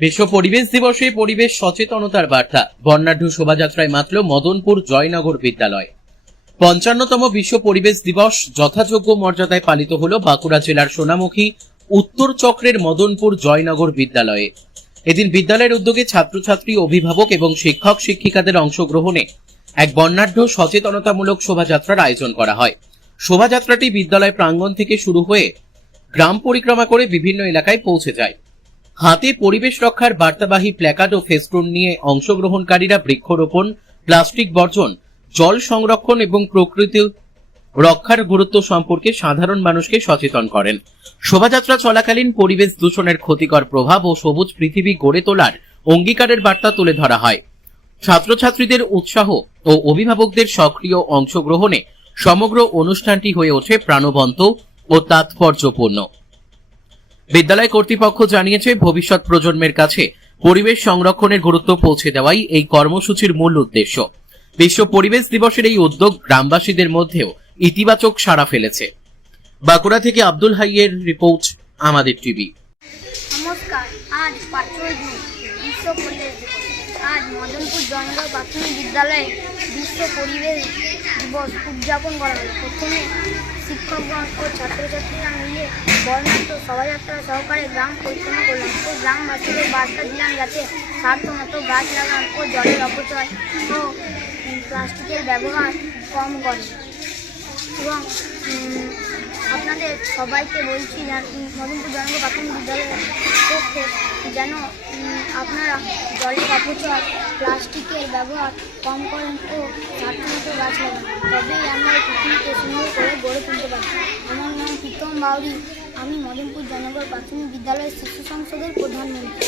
বিশ্ব পরিবেশ দিবসে পরিবেশ সচেতনতার বার্তা। বর্ণাঢ্য শোভাযাত্রায় মাতল মদনপুর জয়নগর বিদ্যালয়। ৫৫তম বিশ্ব পরিবেশ দিবস যথাযোগ্য মর্যাদায় পালিত হল বাঁকুড়া জেলার সোনামুখী উত্তর চক্রের মদনপুর জয়নগর বিদ্যালয়ে। এদিন বিদ্যালয়ের উদ্যোগে ছাত্রছাত্রী, অভিভাবক এবং শিক্ষক শিক্ষিকাদের অংশগ্রহণে এক বর্ণাঢ্য সচেতনতামূলক শোভাযাত্রার আয়োজন করা হয়। শোভাযাত্রাটি বিদ্যালয় প্রাঙ্গণ থেকে শুরু হয়ে গ্রাম পরিক্রমা করে বিভিন্ন এলাকায় পৌঁছে যায়। হাতে পরিবেশ রক্ষার বার্তাবাহী প্ল্যাকার্ড ও ফেস্টুন নিয়ে অংশগ্রহণকারীরা বৃক্ষরোপণ, প্লাস্টিক বর্জন, জল সংরক্ষণ এবং প্রকৃতি রক্ষার গুরুত্ব সম্পর্কে সাধারণ মানুষকে সচেতন করেন। শোভাযাত্রা চলাকালীন পরিবেশ দূষণের ক্ষতিকর প্রভাব ও সবুজ পৃথিবী গড়ে তোলার অঙ্গীকারের বার্তা তুলে ধরা হয়। ছাত্রছাত্রীদের উৎসাহ ও অভিভাবকদের সক্রিয় অংশগ্রহণে সমগ্র অনুষ্ঠানটি হয়ে ওঠে প্রাণবন্ত ও তাৎপর্যপূর্ণ। বিদ্যালয় কর্তৃপক্ষ জানিয়েছে, ভবিষ্যৎ প্রজন্মের কাছে পরিবেশ সংরক্ষণের গুরুত্ব পৌঁছে দেওয়াই এই কর্মসূচির মূল উদ্দেশ্য। বিশ্ব পরিবেশ দিবসের এই উদ্যোগ গ্রামবাসীদের মধ্যেও ইতিবাচক সাড়া ফেলেছে। বাঁকুড়া থেকে আব্দুল হাইয়ের রিপোর্ট, আমাদের টিভি। নমস্কার, আজ ৫ই জুন বিশ্ব পরিবেশ দিবস। আজ মদনপুর জয়নগর প্রাথমিক বিদ্যালয়ে বিশ্ব পরিবেশ দিবস উদযাপন করা হলো। প্রথমে শিক্ষকগণ ও ছাত্রছাত্রীরা মিলে বর্ণাঢ্য শোভাযাত্রা সহকারে গ্রাম পরিক্রমা করলাম ও গ্রামবাসীদের বার্তা দিলাম যাতে সাধ্যমতো গাছ লাগান ও জলের অপচয় ও প্লাস্টিকের ব্যবহার কম করেন। এবং আপনাদের সবাইকে বলছি মদনপুর জয়নগর প্রাথমিক বিদ্যালয়ের পক্ষে যেন আপনারা জলের অপচয়, প্লাস্টিকের ব্যবহার কম করেন ও সাধ্যমতো গাছ লাগান, তবেই আমরা এই পৃথিবীকে সুন্দর করে গড়ে তুলতে পারি। আমার নাম প্রীতম বাউরি, আমি মদনপুর জয়নগর প্রাথমিক বিদ্যালয়ের শিশু সংসদের প্রধানমন্ত্রী।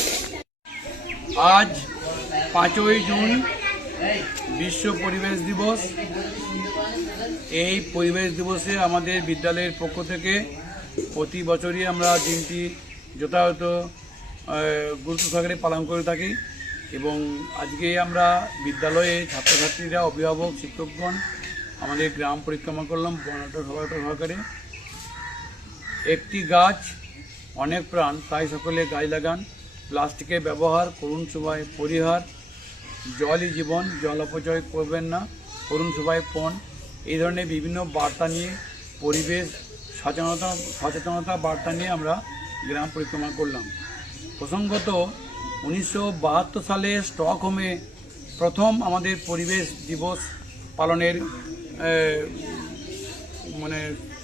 আজ ৫ই জুন বিশ্ব পরিবেশ দিবস। এই পরিবেশ দিবসে আমাদের বিদ্যালয়ের পক্ষ থেকে প্রতি বছরই আমরা দিনটি যথাযথ গুরুত্ব সহকারে পালন করে থাকি এবং আজকে আমরা বিদ্যালয়ে ছাত্রছাত্রীরা, অভিভাবক, শিক্ষকগণ আমাদের গ্রাম পরিক্রমা করলাম বর্ণাঢ্য শোভাযাত্রা সহকারে। একটি গাছ অনেক প্রাণ, তাই সকলে গাছ লাগান, প্লাস্টিকের ব্যবহার করুন সবাই পরিহার, জলই জীবন, জল অপচয় করবেন না, করুন সবাই পণ। এই ধরনের বিভিন্ন বার্তা নিয়ে পরিবেশ সচেতনতা বার্তা নিয়ে আমরা গ্রাম পরিক্রমা করলাম। প্রসঙ্গত 1972 সালে স্টকহোমে প্রথম আমাদের পরিবেশ দিবস পালনের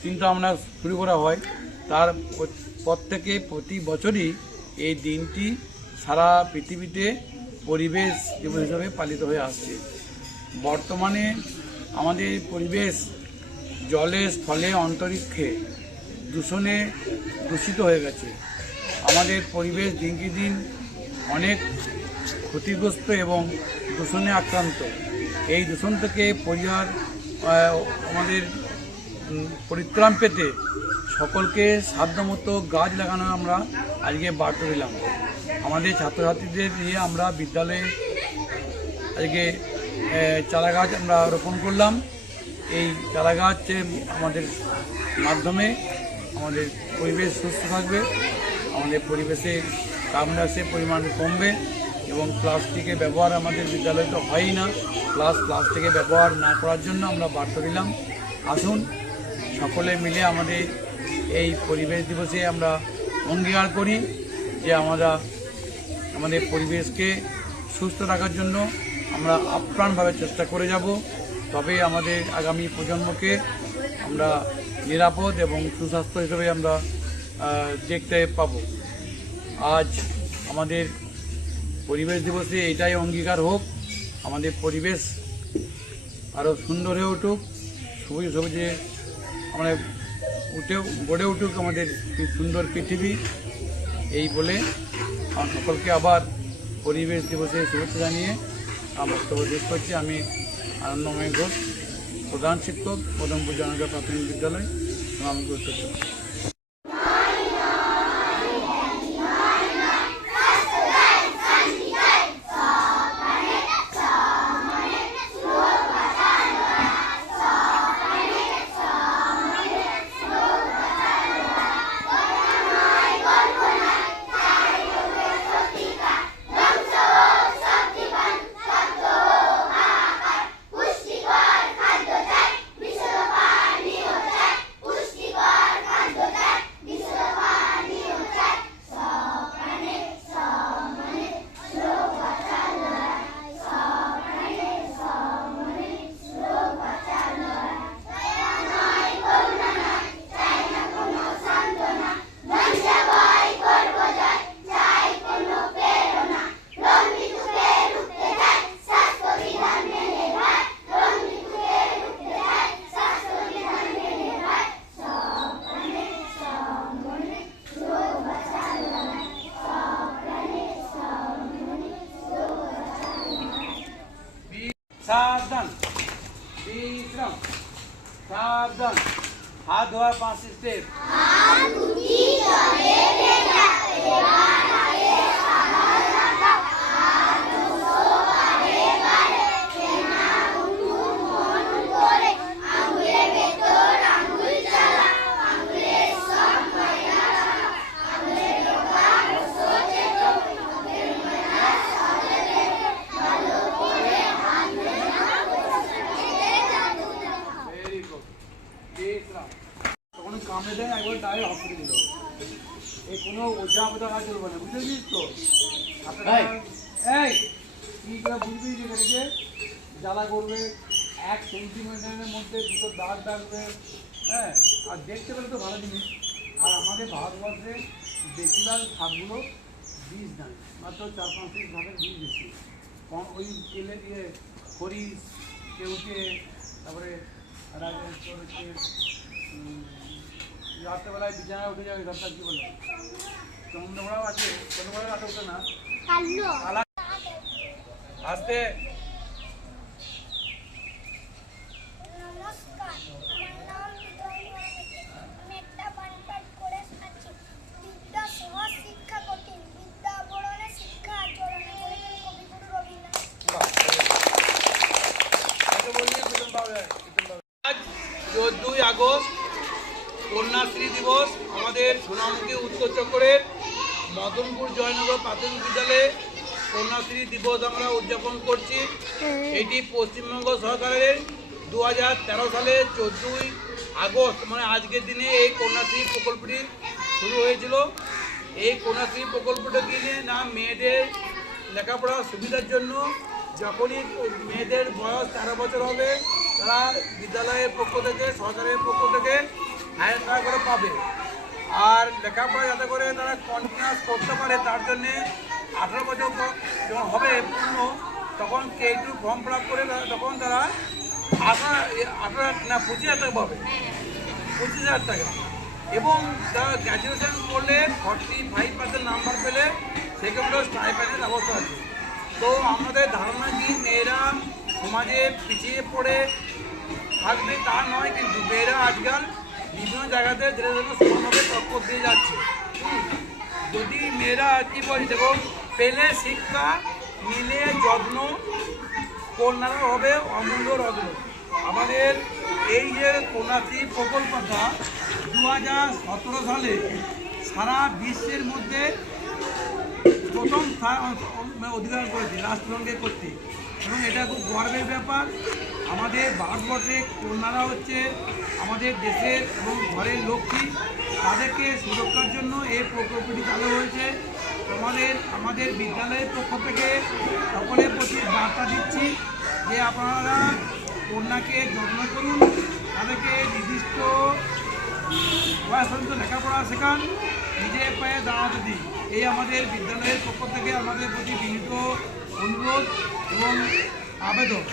চিন্তা ভাবনা শুরু করা হয়। তারপর থেকে প্রতি বছরই এই দিনটি সারা পৃথিবীতে পরিবেশ দিবস হিসাবে পালিত হয়ে আসছে। বর্তমানে আমাদের পরিবেশ জলে, স্থলে, অন্তরিক্ষে দূষণে দূষিত হয়ে গেছে। আমাদের পরিবেশ দিনকে দিন অনেক ক্ষতিগ্রস্ত এবং দূষণে আক্রান্ত। এই দূষণ থেকে আমাদের পরিত্রাণ পেতে সকলকে সাধ্যমতো গাছ লাগানো আমরা আজকে বার্তা দিলাম। আমাদের ছাত্রছাত্রীদের নিয়ে আমরা বিদ্যালয়ে আজকে চারা গাছ আমরা রোপণ করলাম। এই চারা গাছের আমাদের মাধ্যমে আমাদের পরিবেশ সুস্থ থাকবে, আমাদের পরিবেশে কার্বন ডাইঅক্সাইডের পরিমাণ কমবে এবং প্লাস্টিকের ব্যবহার আমাদের বিদ্যালয়ে তো হয়ই না, প্লাস্টিকের ব্যবহার না করার জন্য আমরা বার্তা দিলাম। আসুন সকলে মিলে আমাদের এই পরিবেশ দিবসে আমরা অঙ্গীকার করি যে আমরা আমাদের পরিবেশকে সুস্থ রাখার জন্য আমরা আপ্রাণভাবে চেষ্টা করে যাব, তবে আমাদের আগামী প্রজন্মকে আমরা নিরাপদ এবং সুস্বাস্থ্য হিসেবে আমরা দেখতে পাব। আজ আমাদের পরিবেশ দিবসে এটাই অঙ্গীকার হোক, আমাদের পরিবেশ আরও সুন্দর হয়ে উঠুক, সবুজে আমরা গড়ে উঠুক আমাদের সুন্দর পৃথিবী। এই বলে আমার সকলকে আবার পরিবেশ দিবসে শুভেচ্ছা জানিয়ে আমার বক্তব্য শেষ করছি। আমি আনন্দময় ঘোষ, প্রধান শিক্ষক, মদনপুর জয়নগর প্রাথমিক বিদ্যালয়, সোনামুখী উত্তর চক্র। সাবধান, বিশ্রাম, সাবধান, হাত ধোয়া 5 স্টেপ। ভেরি গুড, বিশ্রাম। তখন কামড়ে দেয় একবার ডাইরেক্ট হসপিটালে দিল। এই কোনো ওঝা বোঝা কাজ চলবে না, বুঝেছিস তো? এই। এই কি করে বুঝবি যে এটাকে জ্বালা করবে, 1 সেন্টিমিটারের মধ্যে দুটো দাগ ডাকবে, হ্যাঁ। আর দেখতে পেলে তো ভালো জিনিস। আর আমাদের ভারতবর্ষে বেশিরভাগ শাকগুলো বীজ দেয়, মাত্র 4-5 ভাগের বীজ বেশি। ওই তেলে দিয়ে খরিস, কেউটে, তারপরে রাত্রেবেলায় বিছানায় উঠে যাবে, ঘরটা কি বলে চন্দ্রমোড়াও আছে, চন্দ্রমোড়া রাতে উঠে না, আসতে। নমস্কার, আমার নাম বিদ্যালয়। আমি একটা পাঠ করে আছি। বিদ্যা সহজ, শিক্ষা কঠিন, বিদ্যা বড়নে, শিক্ষা আচরণে, বলেছেন কবিগুরু রবীন্দ্রনাথ। আজ 14ই আগস্ট কন্যাশ্রী দিবস আমাদের সোনামুখী উত্তর চক্রের মদনপুর জয়নগর প্রাথমিক বিদ্যালয়ে কন্যাশ্রী দিবস আমরা উদযাপন করছি। এটি পশ্চিমবঙ্গ সরকারের 2013 সালে 14ই আগস্ট মানে আজকের দিনে এই কন্যাশ্রী প্রকল্পটি শুরু হয়েছিল। এই কন্যাশ্রী প্রকল্পটা কিনে না মেয়েদের লেখাপড়ার সুবিধার জন্য যখনই মেয়েদের বয়স 13 বছর হবে তারা বিদ্যালয়ের পক্ষ থেকে, সরকারের পক্ষ থেকে 1000 টাকা করে পাবে। আর লেখাপড়া যাতে করে তারা কন্টিনিউয়াস করতে পারে তার জন্যে 18 বছর যখন হবে পূর্ণ তখন K2 ফর্ম ফিল আপ করে তখন তারা 25,000 টাকা পাবে, 25,000 টাকা। এবং তারা গ্র্যাজুয়েশন করলে 45% নাম্বার পেলে সেক্ষেত্রেও স্টাইপেন্ডের ব্যবস্থা আছে। তো আমাদের ধারণা কি মেয়েরা সমাজে পিছিয়ে পড়ে থাকবে তা নয়, কিন্তু মেয়েরা আজকাল বিভিন্ন জায়গাতে ধীরে ধীরে সমানভাবে টক্কর দিয়ে যাচ্ছে। যদি মেয়েরা কী বলি দেখো, পেলে শিক্ষা, নিলে যত্ন, কন্যারা হবে অমূল্য রত্ন। আমাদের এই যে কন্যাশ্রী প্রকল্পটা 2017 সালে সারা বিশ্বের মধ্যে প্রথম অধিকার করেছে রাষ্ট্রসংঘে কর্তৃক, এবং এটা খুব গর্বের ব্যাপার। আমাদের ভারতবর্ষে কন্যারা হচ্ছে আমাদের দেশের এবং ঘরের লক্ষ্মী, তাদেরকে সুরক্ষার জন্য এই প্রকল্পটি চালু হয়েছে। আমাদের বিদ্যালয়ের পক্ষ থেকে সকলের প্রতি বার্তা দিচ্ছি যে আপনারা কন্যাকে যত্ন করুন, তাদেরকে নির্দিষ্ট বয়স পর্যন্ত লেখাপড়া শেখান, নিজের পায়ে দাঁড়াতে দিন। এই আমাদের বিদ্যালয়ের পক্ষ থেকে আমাদের প্রতি বিনীত অনুরোধ এবং আবেদন।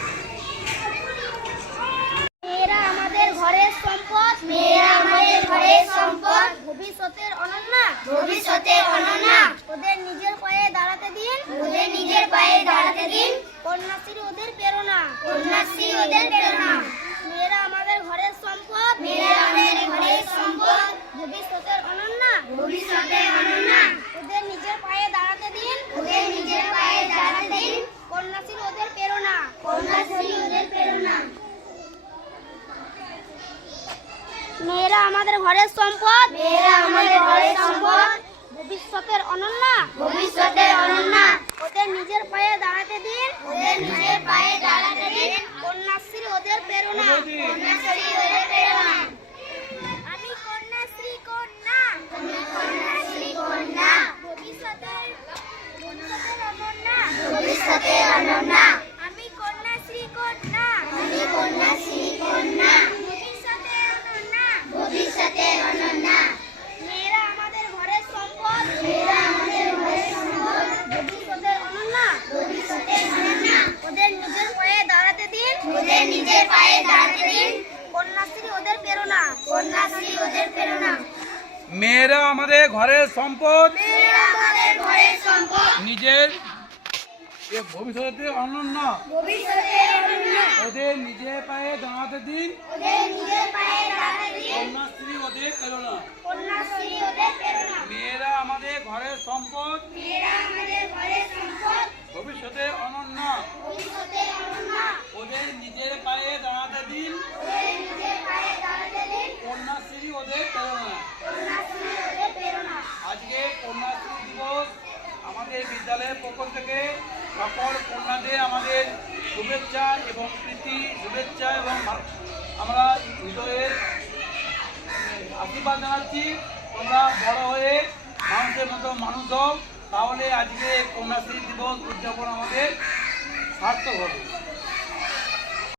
মেয়েরা আমাদের ঘরের সম্পদ, মেয়েরা আমাদের ঘরের সম্পদ, ভবিষ্যতের অনন্যা, ভবিষ্যতের অনন্যা। ওদের নিজের পায়ে দাঁড়াতে দিন, ওদের নিজের পায়ে দাঁড়াতে দিন। কন্যাশ্রী ওদের প্রেরণা, কন্যাশ্রী ওদের প্রেরণা। মেয়েরা আমাদের ঘরের সম্পদ, মেয়েরা আমাদের ঘরের সম্পদ, ভবিষ্যতের অনন্যা, ভবিষ্যতের অনন্যা। ওদের নিজের পায়ে দাঁড়াতে দিন, ওদের নিজের পায়ে দাঁড়াতে দিন। কন্যাশ্রী ওদের প্রেরণা, কন্যাশ্রী ওদের প্রেরণা। মেয়েরা আমাদের ঘরের সম্পদ, মেয়েরা আমাদের ঘরের সম্পদ, ভবিষ্যতের অনন্যা, ভবিষ্যতের অনন্যা। ওদের নিজের পায়ে দাঁড়াতে দিন, ওদের নিজের পায়ে দাঁড়াতে দিন। কন্যাশ্রী ওদের প্রেরণা, কন্যাশ্রী ওদের প্রেরণা। আমি কন্যাশ্রী কন্যা, আমি কন্যাশ্রী কন্যা, ভবিষ্যতের অনন্যা, ভবিষ্যতের অনন্যা। আমি কন্যাশ্রী কন্যা, আমি কন্যাশ্রী কন্যা, ভবিষ্যতের অনন্যা, ভবিষ্যতের অনন্যা। মেয়েরা আমাদের ঘরের সম্পদ, মেয়েরা আমাদের ঘরের সম্পদ, ভবিষ্যতের অনন্যা, ভবিষ্যতের অনন্যা। ওদের নিজের পায়ে দাঁড়াতে দিন, ওদের নিজের পায়ে দাঁড়াতে দিন। কন্যাশ্রী ওদের প্রেরণা, কন্যাশ্রী ওদের প্রেরণা। মেয়েরা আমাদের ঘরের সম্পদ, মেয়েরা আমাদের ঘরের সম্পদ, নিজের এ ভবিষ্যতে অনন্য ওদের নিজের পায়ে দাঁড়াতে দিন, কন্যাশ্রী ওদের প্রেরণা। মেয়েরা আমাদের ঘরের সম্পদ, ভবিষ্যতে অনন্য ওদের নিজের পায়ে দাঁড়াতে দিন, কন্যাশ্রী ওদের প্রেরণা। আজকে কন্যাশ্রী দিবস আমাদের বিদ্যালয়ের পক্ষ থেকে সকল কন্যাদের আমাদের শুভেচ্ছা এবং প্রীতি শুভেচ্ছা এবং আমরা হৃদয়ের আশীর্বাদ জানাচ্ছি। তোমরা বড় হয়ে মানুষের মতো মানুষ হও, তাহলে আজকে কন্যাশ্রী দিবস উদযাপন আমাদের সার্থক হবে।